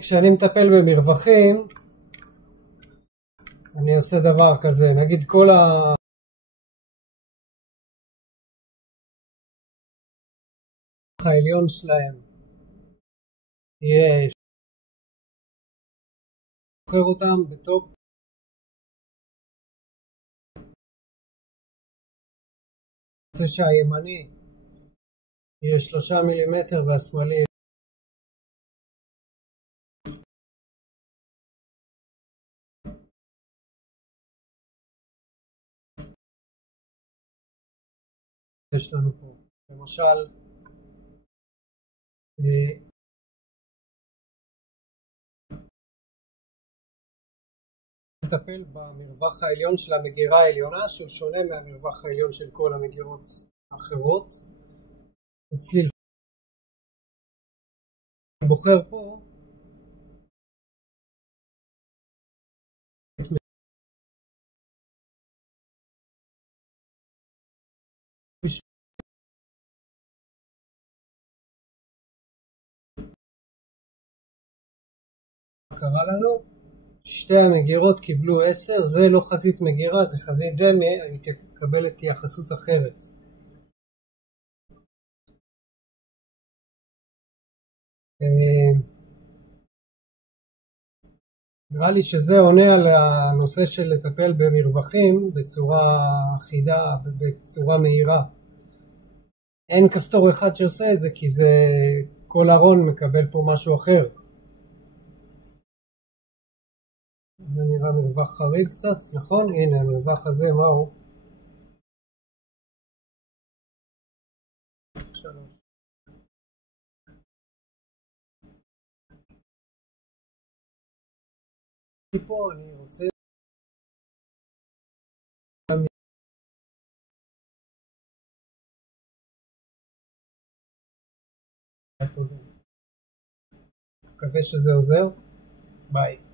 כשאני מטפל במרווחים, אני עושה דבר כזה, נגיד כל העליון שלהם יש, בוחר אותם בטופ, רוצה שהימני יהיה 3 מילימטר והשמאלי יש לנו פה, למשל לטפל במרווח העליון של המגירה העליונה שהוא שונה מהמרווח העליון של כל המגירות האחרות. אצלי אני בוחר פה קרה לנו, שתי המגירות קיבלו 10, זה לא חזית מגירה, זה חזית דמה, אני אקבל התייחסות אחרת. נראה לי שזה עונה על הנושא של לטפל במרווחים בצורה אחידה, בצורה מהירה. אין כפתור אחד שעושה את זה, כי זה כל ארון מקבל פה משהו אחר. זה נראה מרווח חריג קצת, נכון? הנה המרווח הזה, מהו? 3. פה אני רוצה מקווה שזה עוזר. ביי.